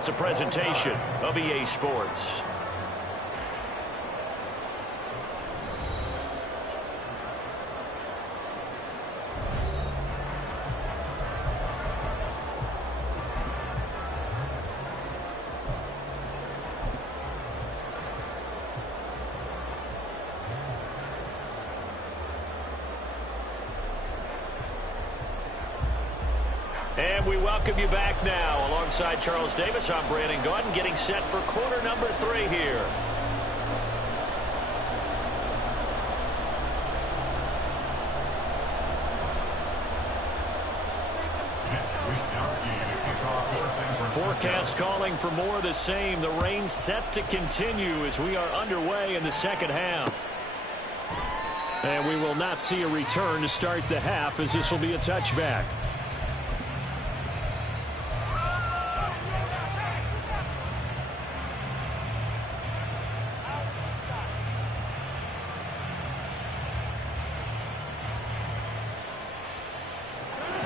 It's a presentation of EA Sports. And we welcome you back now. Alongside Charles Davis, I'm Brandon Gaudin, getting set for quarter number 3 here. Forecast calling for more of the same. The rain set to continue as we are underway in the second half. And we will not see a return to start the half, as this will be a touchback.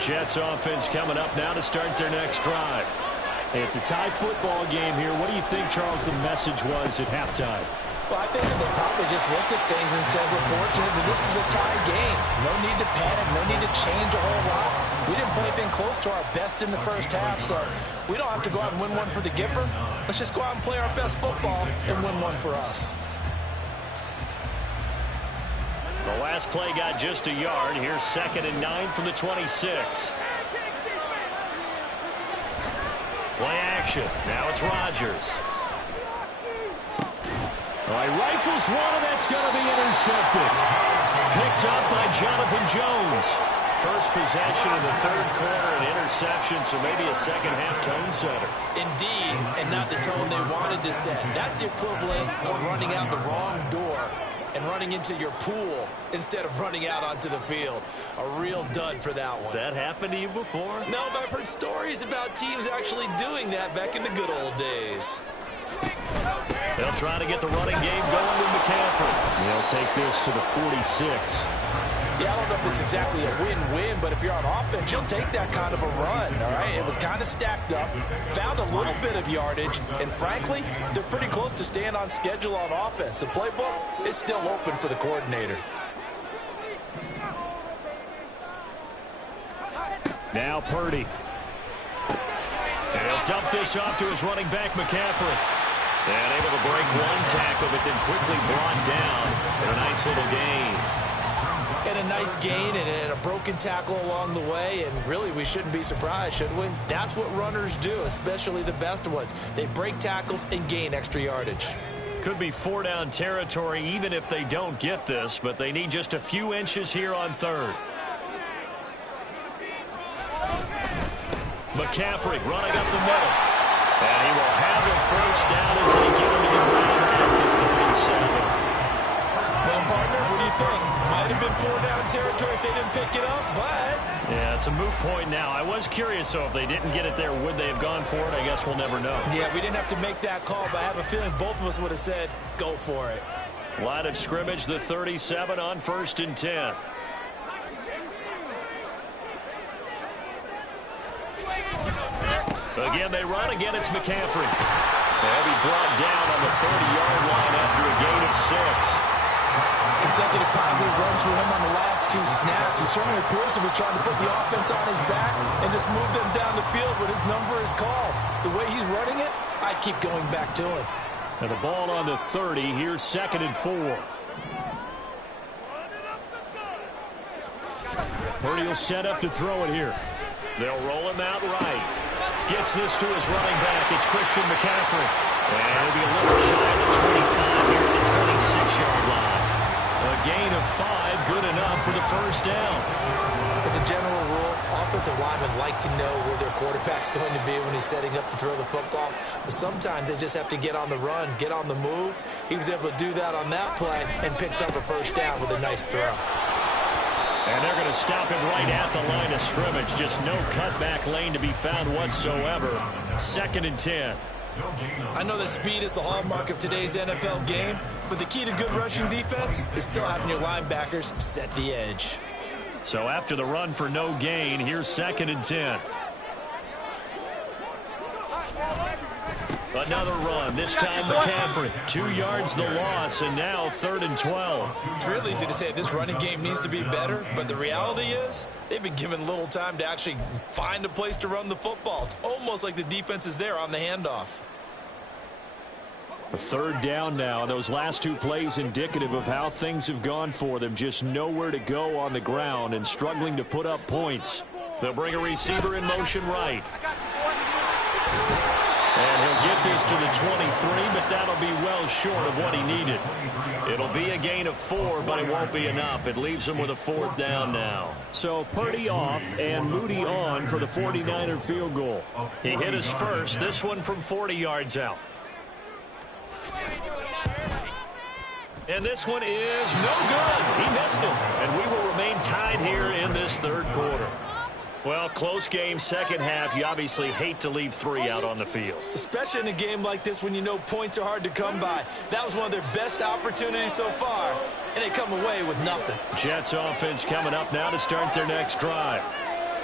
Jets offense coming up now to start their next drive. It's a tie football game here. What do you think, Charles, the message was at halftime? Well, I think that they probably just looked at things and said, we're fortunate that this is a tie game. No need to panic, no need to change a whole lot. We didn't play anything close to our best in the first half, so we don't have to go out and win one for the Gipper. Let's just go out and play our best football and win one for us. The last play got just a yard. Here's 2nd and 9 from the 26. Play action. Now it's Rodgers. All right, rifles one, and that's going to be intercepted. Picked up by Jonathan Jones. First possession in the third quarter, an interception, so maybe a second-half tone setter. Indeed, and not the tone they wanted to set. That's the equivalent of running out the wrong door and running into your pool instead of running out onto the field. A real dud for that one. Has that happened to you before? No, but I've heard stories about teams actually doing that back in the good old days. They'll try to get the running game going with McCaffrey. He'll take this to the 46. Yeah, I don't know if it's exactly a win-win, but if you're on offense, you'll take that kind of a run, all right? It was kind of stacked up, found a little bit of yardage, and frankly, they're pretty close to staying on schedule on offense. The playbook is still open for the coordinator. Now Purdy. And he'll dump this off to his running back, McCaffrey. And able to break one tackle, but then quickly brought down in a nice little gain. And a nice gain and a broken tackle along the way, and really we shouldn't be surprised, should we? That's what runners do, especially the best ones. They break tackles and gain extra yardage. Could be 4-down territory even if they don't get this, but they need just a few inches here on third. McCaffrey running up the middle. And he will have the first down as they get him to the ground at the 37. Well, partner, what do you think? Might have been 4-down territory if they didn't pick it up, but... Yeah, it's a moot point now. I was curious, so if they didn't get it there, would they have gone for it? I guess we'll never know. Yeah, we didn't have to make that call, but I have a feeling both of us would have said, go for it. Line of scrimmage, the 37 on 1st and 10. Again, they run. Again, it's McCaffrey. And he brought down on the 30-yard line after a gain of 6. Consecutive positive runs for him on the last 2 snaps. He certainly appears to be trying to put the offense on his back and just move them down the field when his number is called. The way he's running it, I keep going back to him. And the ball on the 30. Here's 2nd and 4. Purdy will set up to throw it here. They'll roll him out right. Gets this to his running back. It's Christian McCaffrey. And he'll be a little shy of the 25 here at the 26-yard line. A gain of 5, good enough for the first down. As a general rule, offensive linemen like to know where their quarterback's going to be when he's setting up to throw the football. But sometimes they just have to get on the run, get on the move. He was able to do that on that play and picks up a first down with a nice throw. And they're going to stop him right at the line of scrimmage. Just no cutback lane to be found whatsoever. 2nd and 10. I know that speed is the hallmark of today's NFL game, but the key to good rushing defense is still having your linebackers set the edge. So after the run for no gain, here's 2nd and 10. Another run, this time McCaffrey. 2 yards the loss, and now 3rd and 12. It's real easy to say this running game needs to be better, but the reality is they've been given little time to actually find a place to run the football. It's almost like the defense is there on the handoff. A 3rd down now. Those last 2 plays indicative of how things have gone for them. Just nowhere to go on the ground and struggling to put up points. They'll bring a receiver in motion right. And he'll get this to the 23, but that'll be well short of what he needed. It'll be a gain of 4, but it won't be enough. It leaves him with a 4th down now. So Purdy off and Moody on for the 49er field goal. He hit his first, this one from 40 yards out. And this one is no good. He missed it. And we will remain tied here in this 3rd quarter. Well, close game, second half. You obviously hate to leave 3 out on the field. Especially in a game like this when you know points are hard to come by. That was one of their best opportunities so far, and they come away with nothing. Jets offense coming up now to start their next drive.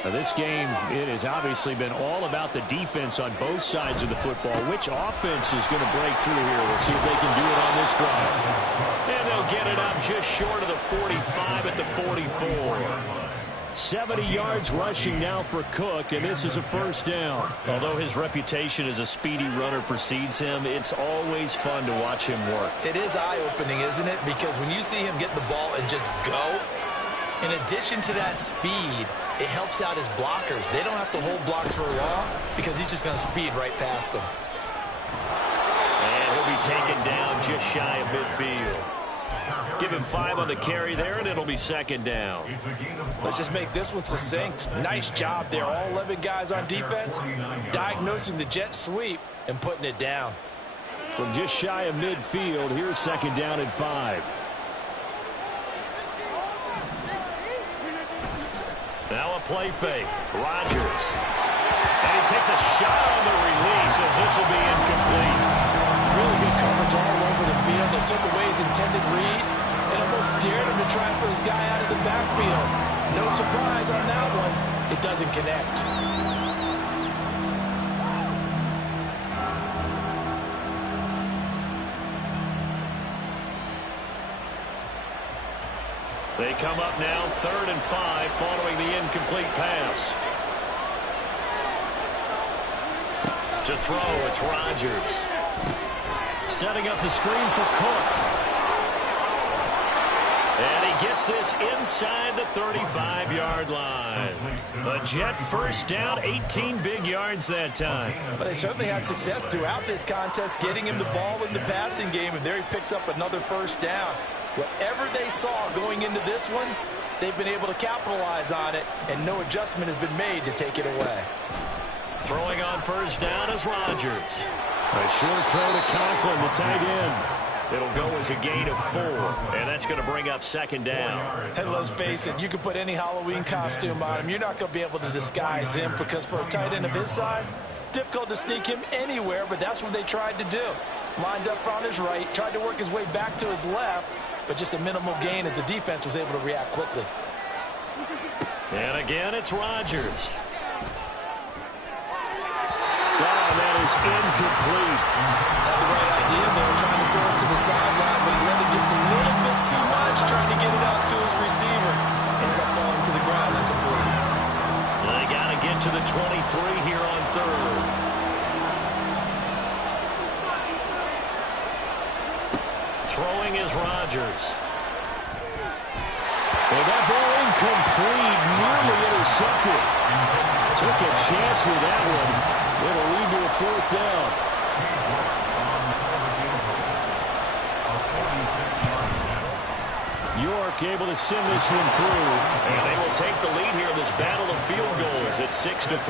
Now, this game, it has obviously been all about the defense on both sides of the football. Which offense is going to break through here? We'll see if they can do it on this drive. And they'll get it up just short of the 45 at the 44. 70 yards rushing now for Cook, and this is a 1st down. Although his reputation as a speedy runner precedes him, it's always fun to watch him work. It is eye-opening, isn't it? Because when you see him get the ball and just go, in addition to that speed, it helps out his blockers. They don't have to hold blocks for long because he's just going to speed right past them. And he'll be taken down just shy of midfield. Give him 5 on the carry there, and it'll be 2nd down. Let's just make this one succinct. Nice job there. All 11 guys on defense diagnosing the jet sweep and putting it down. From just shy of midfield, here's 2nd down and 5. Now a play fake. Rodgers. And he takes a shot on the release as this will be incomplete. Really good coverage all over the field. It took away his intended read and almost dared him to try and put his guy out of the backfield. No surprise on that one. It doesn't connect. They come up now 3rd and 5 following the incomplete pass. To throw, it's Rodgers. Setting up the screen for Cook. And he gets this inside the 35-yard line. A Jet 1st down, 18 big yards that time. But they certainly had success throughout this contest, getting him the ball in the passing game, and there he picks up another 1st down. Whatever they saw going into this one, they've been able to capitalize on it, and no adjustment has been made to take it away. Throwing on 1st down is Rodgers. A short throw to Conklin, the tight end. It'll go as a gain of 4, and that's going to bring up 2nd down. And let's face it, you can put any Halloween costume on him. You're not going to be able to disguise him because for a tight end of his size, difficult to sneak him anywhere, but that's what they tried to do. Lined up on his right, tried to work his way back to his left, but just a minimal gain as the defense was able to react quickly. And again, it's Rodgers. Wow, that is incomplete. Had the right idea there, trying to throw it to the sideline, but he let it just a little bit too much, trying to get it out to his receiver. Ends up falling to the ground incomplete. They got to get to the 23 here on 3rd. Throwing is Rodgers. Well, that ball incomplete, nearly intercepted. Took a chance with that one. It'll lead to a 4th down. York able to send this one through. And they will take the lead here in this battle of field goals at 6-3.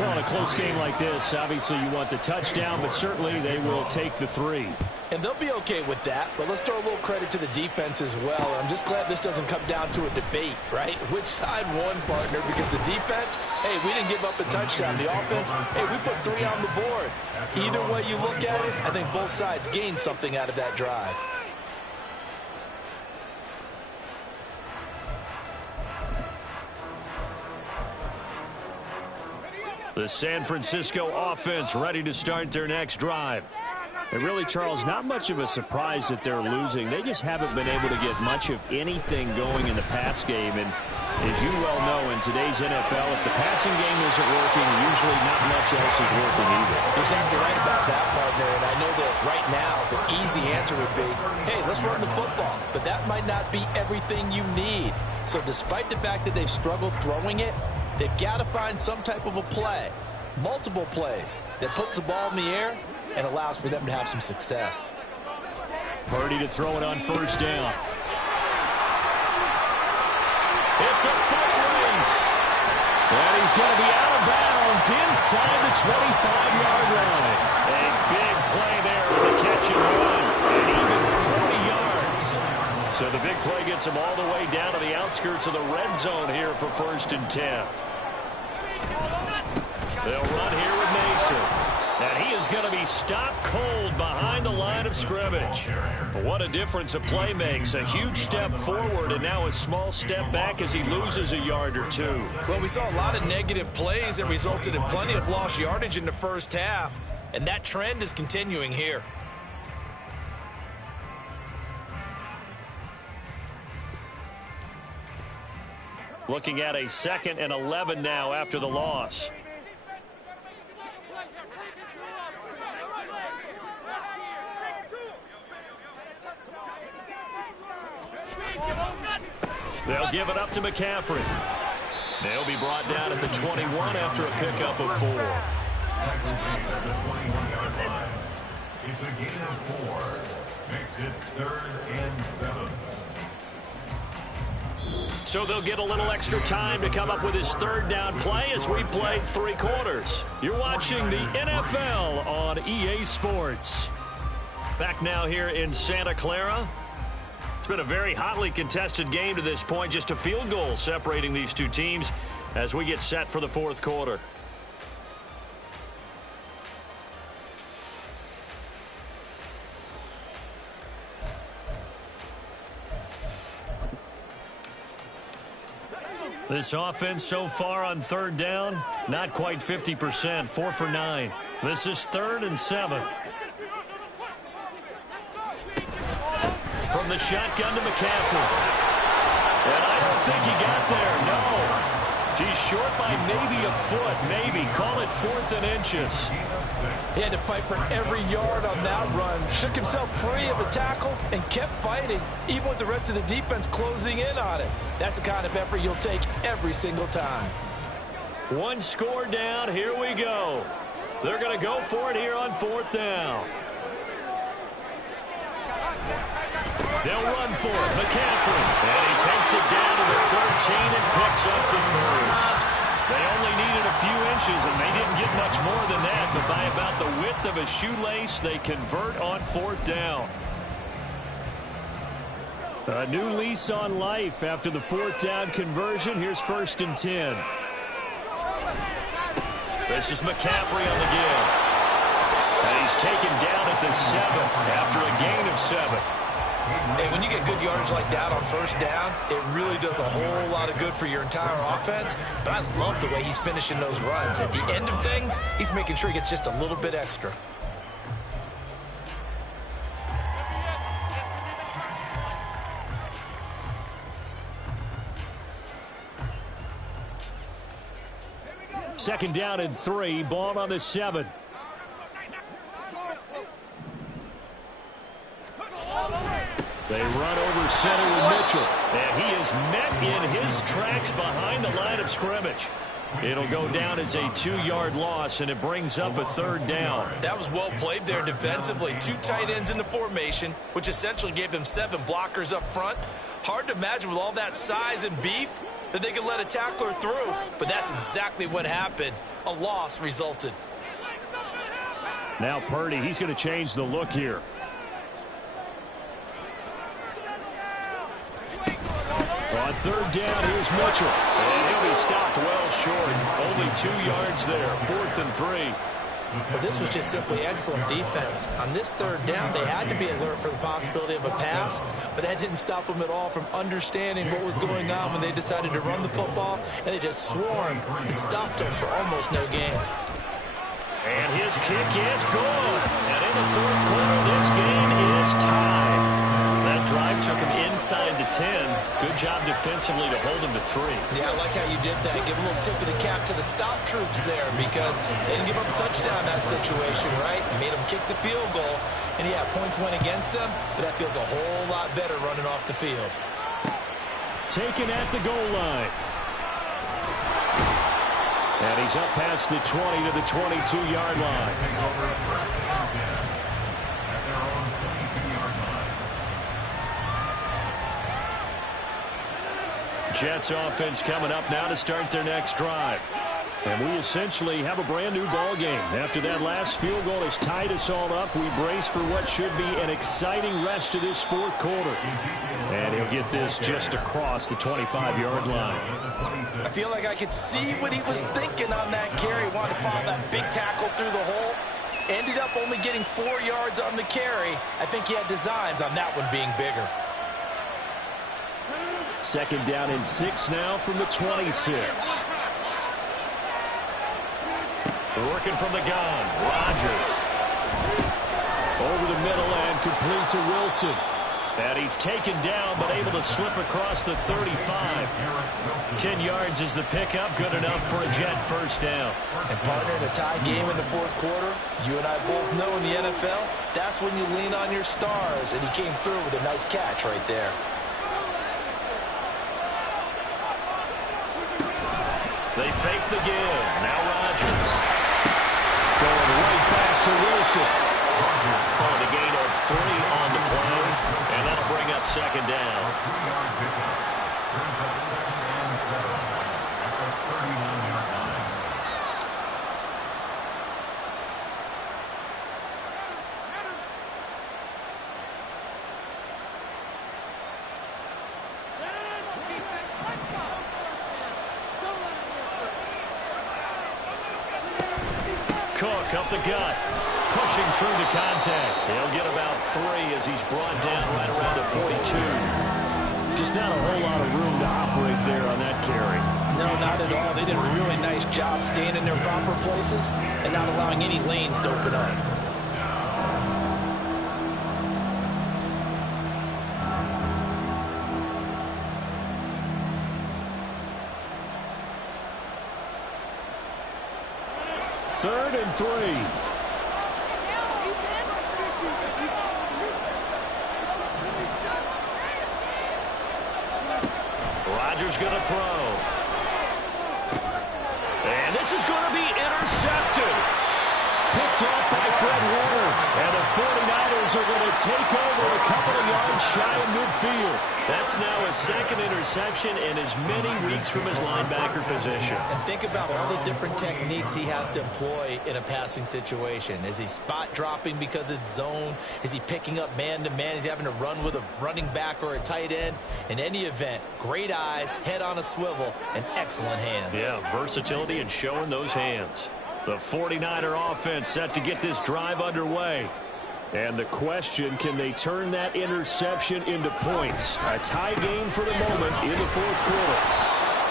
Well, in a close game like this, obviously you want the touchdown, but certainly they will take the 3. And they'll be okay with that, but let's throw a little credit to the defense as well. I'm just glad this doesn't come down to a debate, right? Which side won, partner? Because the defense, hey, we didn't give up a touchdown. The offense, hey, we put 3 on the board. Either way you look at it, I think both sides gained something out of that drive. The San Francisco offense ready to start their next drive. And really, Charles, not much of a surprise that they're losing. They just haven't been able to get much of anything going in the pass game. And as you well know, in today's NFL, if the passing game isn't working, usually not much else is working either. You're exactly right about that, partner. And I know that right now the easy answer would be, hey, let's run the football. But that might not be everything you need. So despite the fact that they've struggled throwing it, they've got to find some type of a play, multiple plays, that puts the ball in the air and allows for them to have some success. Purdy to throw it on first down. It's a foot race. And he's going to be out of bounds inside the 25-yard line. A big play there on the catch and run. And even 40 yards. So the big play gets him all the way down to the outskirts of the red zone here for 1st and 10. They'll run here with Mason. And he is going to be stopped cold behind the line of scrimmage. What a difference a play makes. A huge step forward and now a small step back as he loses a yard or two. Well, we saw a lot of negative plays that resulted in plenty of lost yardage in the first half. And that trend is continuing here. Looking at a 2nd and 11 now after the loss. They'll give it up to McCaffrey. They'll be brought down at the 21 after a pickup of 4. It's a gain of 4. Makes it 3rd and 7. So they'll get a little extra time to come up with his 3rd down play as we play 3 quarters. You're watching the NFL on EA Sports. Back now here in Santa Clara. It's been a very hotly contested game to this point. Just a field goal separating these two teams as we get set for the 4th quarter. This offense so far on 3rd down, not quite 50%, 4 for 9. This is 3rd and 7. From the shotgun to McCaffrey. And I don't think he got there, no. He's short by maybe a foot, maybe. Call it 4th and inches. He had to fight for every yard on that run. Shook himself free of a tackle and kept fighting, even with the rest of the defense closing in on it. That's the kind of effort you'll take every single time. 1 score down, here we go. They're going to go for it here on 4th down. They'll run for it. McCaffrey. And he takes it down to the 13 and picks up the 1st. They only needed a few inches, and they didn't get much more than that. But by about the width of a shoelace, they convert on 4th down. A new lease on life after the 4th down conversion. Here's 1st and 10. This is McCaffrey on the give. And he's taken down at the 7 after a gain of 7. Hey, when you get good yardage like that on 1st down, it really does a whole lot of good for your entire offense. But I love the way he's finishing those runs. At the end of things, he's making sure he gets just a little bit extra. Second down and 3, ball on the 7. They run over center with Mitchell. And he is met in his tracks behind the line of scrimmage. It'll go down as a 2-yard loss, and it brings up a 3rd down. That was well played there defensively. 2 tight ends in the formation, which essentially gave them 7 blockers up front. Hard to imagine with all that size and beef that they could let a tackler through, but that's exactly what happened. A loss resulted. Now Purdy, he's going to change the look here. On 3rd down, here's Mitchell. And he'll be stopped well short. Only 2 yards there. 4th and 3. But this was just simply excellent defense. On this third down, they had to be alert for the possibility of a pass, but that didn't stop them at all from understanding what was going on when they decided to run the football, and they just swarmed and stuffed them for almost no gain. And his kick is good. And in the fourth quarter, this game is tied. That drive took him inside the 10. Good job defensively to hold him to 3. Yeah, I like how you did that. Give a little tip of the cap to the stop troops there because they didn't give up a touchdown in that situation, right? Made them kick the field goal. And, yeah, points went against them, but that feels a whole lot better running off the field. Taken at the goal line. And he's up past the 20 to the 22-yard line. Jets offense coming up now to start their next drive. And we essentially have a brand new ball game. After that last field goal has tied us all up, we brace for what should be an exciting rest of this fourth quarter. And he'll get this just across the 25-yard line. I feel like I could see what he was thinking on that carry. Wanted to follow that big tackle through the hole. Ended up only getting 4 yards on the carry. I think he had designs on that one being bigger. Second down and 6 now from the 26. Working from the gun. Rodgers. Over the middle and complete to Wilson. And he's taken down, but able to slip across the 35. 10 yards is the pickup. Good enough for a Jet first down. And partner, in a tie game in the fourth quarter, you and I both know in the NFL, that's when you lean on your stars. And he came through with a nice catch right there. They fake the give. Now Rodgers. Going right back to Wilson. On the gain of 3 on the play. And that'll bring up second down. 3-yard pickup. Brings up 2nd and 7 at the 39-yard line. Cook up the gut. Pushing through the contact. He'll get about 3 as he's brought down right around the 42. Just not a whole lot of room to operate there on that carry. No, not at all. They did a really nice job staying in their proper places and not allowing any lanes to open up. Third and 3. Rodgers going to throw. And this is going to be intercepted. Picked off by Fred Warner. And the 49ers are going to take over a couple of yards shy of midfield. That's now his 2nd interception in as many weeks from his linebacker position. And think about all the different techniques he has to employ in a passing situation. Is he spot dropping because it's zone? Is he picking up man-to-man? Is he having to run with a running back or a tight end? In any event, great eyes, head on a swivel, and excellent hands. Yeah, versatility and showing those hands. The 49er offense set to get this drive underway. And the question, can they turn that interception into points? A tie game for the moment in the fourth quarter.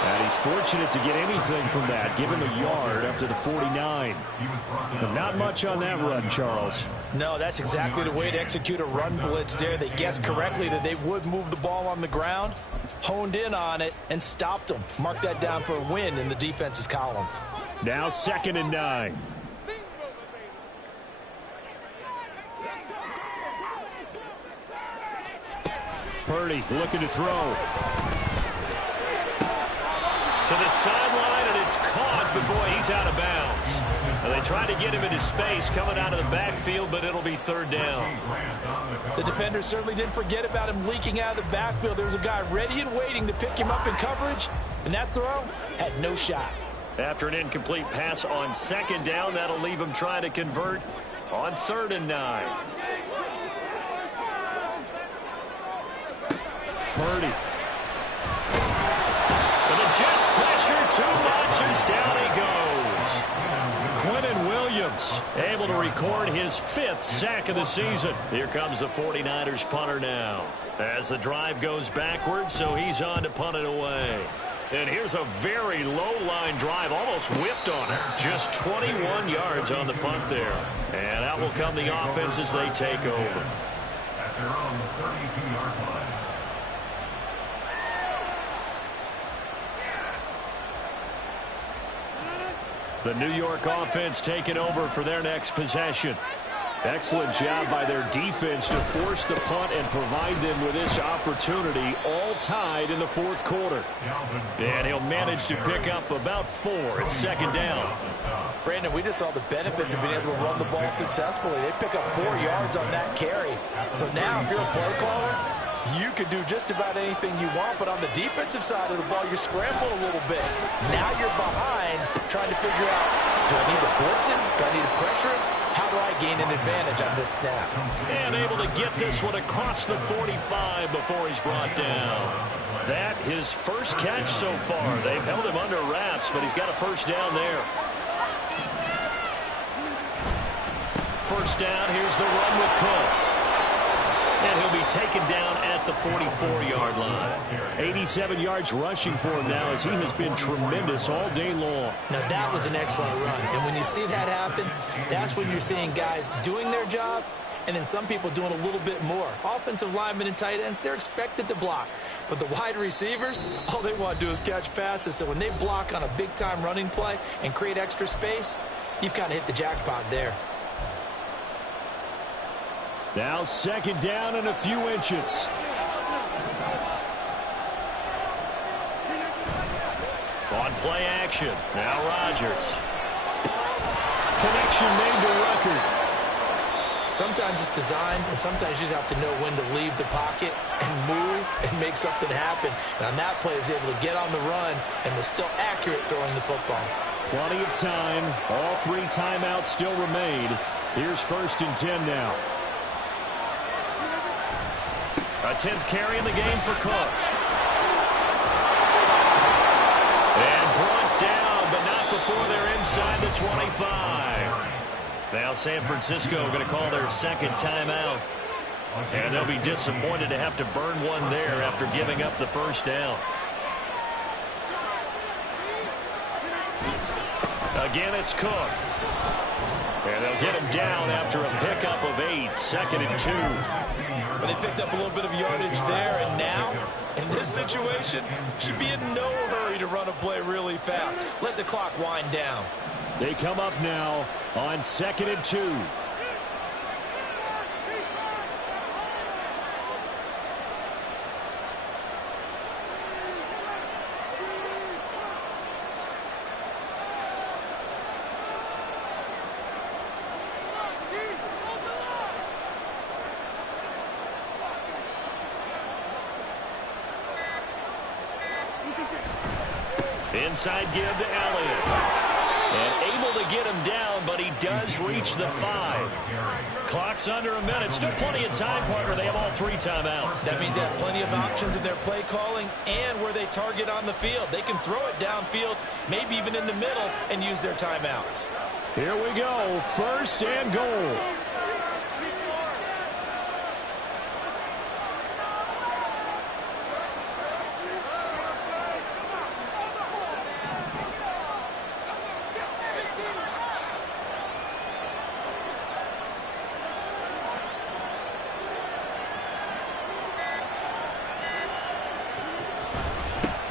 And he's fortunate to get anything from that. Give him a yard up to the 49. But not much on that run, Charles. No, that's exactly the way to execute a run blitz there. They guessed correctly that they would move the ball on the ground, honed in on it, and stopped them. Mark that down for a win in the defense's column. Now 2nd and 9. Purdy looking to throw. To the sideline, and it's caught, but boy, he's out of bounds. And they try to get him into space coming out of the backfield, but it'll be 3rd down. The defender certainly didn't forget about him leaking out of the backfield. There was a guy ready and waiting to pick him up in coverage, and that throw had no shot. After an incomplete pass on 2nd down, that'll leave him trying to convert on 3rd and 9. Purdy. And the Jets pressure too much as down he goes. Quentin Williams Williams able to record his 5th sack of the season. Here comes the 49ers punter now. As the drive goes backwards, so he's on to punt it away. And here's a very low-line drive, almost whiffed on it. Just 21 yards on the punt there. And out will come the offense as they take over. At their own 32-yard line. The New York offense taking over for their next possession. Excellent job by their defense to force the punt and provide them with this opportunity, all tied in the 4th quarter. And he'll manage to pick up about 4. It's 2nd down. Brandon, we just saw the benefits of being able to run the ball successfully. They pick up 4 yards on that carry. So now if you're a play caller, you can do just about anything you want, but on the defensive side of the ball, you scramble a little bit. Now you're behind trying to figure out, do I need to blitz him? Do I need to pressure him? How do I gain an advantage on this snap? And able to get this one across the 45 before he's brought down. That his first catch so far. They've held him under wraps, but he's got a 1st down there. 1st down, here's the run with Cook. And he'll be taken down at the 44-yard line. 87 yards rushing for him now as he has been tremendous all day long. Now, that was an excellent run. And when you see that happen, that's when you're seeing guys doing their job and then some people doing a little bit more. Offensive linemen and tight ends, they're expected to block. But the wide receivers, all they want to do is catch passes. So when they block on a big-time running play and create extra space, you've kind of hit the jackpot there. Now 2nd down and a few inches. On play action. Now Rodgers. Connection made to record. Sometimes it's designed, and sometimes you just have to know when to leave the pocket and move and make something happen. And on that play, he was able to get on the run and was still accurate throwing the football. Plenty of time. All 3 timeouts still remain. Here's 1st and 10 now. A 10th carry in the game for Cook. And brought down, but not before they're inside the 25. Now San Francisco going to call their 2nd timeout. And they'll be disappointed to have to burn one there after giving up the 1st down. Again, it's Cook. And they'll get him down after a pickup of 8, 2nd and 2. But they picked up a little bit of yardage there, and now, in this situation, should be in no hurry to run a play really fast. Let the clock wind down. They come up now on 2nd and 2. Inside give to Elliott. And able to get him down, but he does reach the 5. Clock's under a minute. Still plenty of time, partner. They have all 3 timeouts. That means they have plenty of options in their play calling and where they target on the field. They can throw it downfield, maybe even in the middle, and use their timeouts. Here we go. 1st and goal.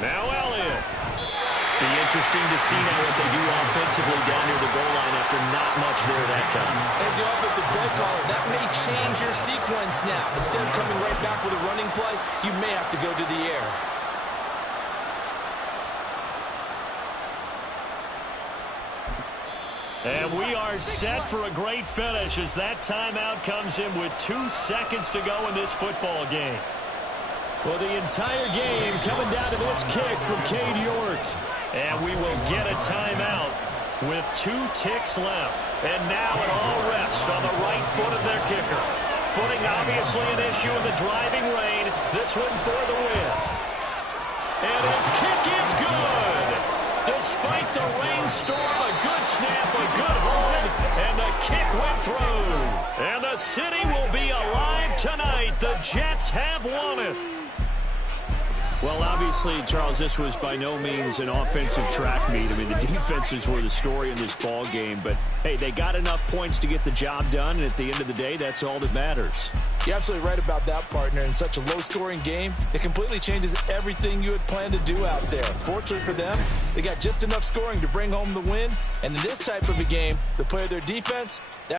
Now Elliott. Be interesting to see now what they do offensively down near the goal line after not much there that time. As the offensive play caller, that may change your sequence now. Instead of coming right back with a running play, you may have to go to the air. And we are set for a great finish as that timeout comes in with 2 seconds to go in this football game. Well, the entire game coming down to this kick from Cade York. And we will get a timeout with 2 ticks left. And now an all rest on the right foot of their kicker. Footing obviously an issue in the driving rain. This one for the win. And his kick is good. Does despite the rainstorm, a good snap, a good hold, and the kick went through. And the city will be alive tonight. The Jets have won it. Well, obviously, Charles, this was by no means an offensive track meet. I mean, the defenses were the story in this ball game. But, hey, they got enough points to get the job done, and at the end of the day, that's all that matters. You're absolutely right about that, partner. In such a low-scoring game, it completely changes everything you had planned to do out there. Fortunately for them, they got just enough scoring to bring home the win. And in this type of a game, to play their defense,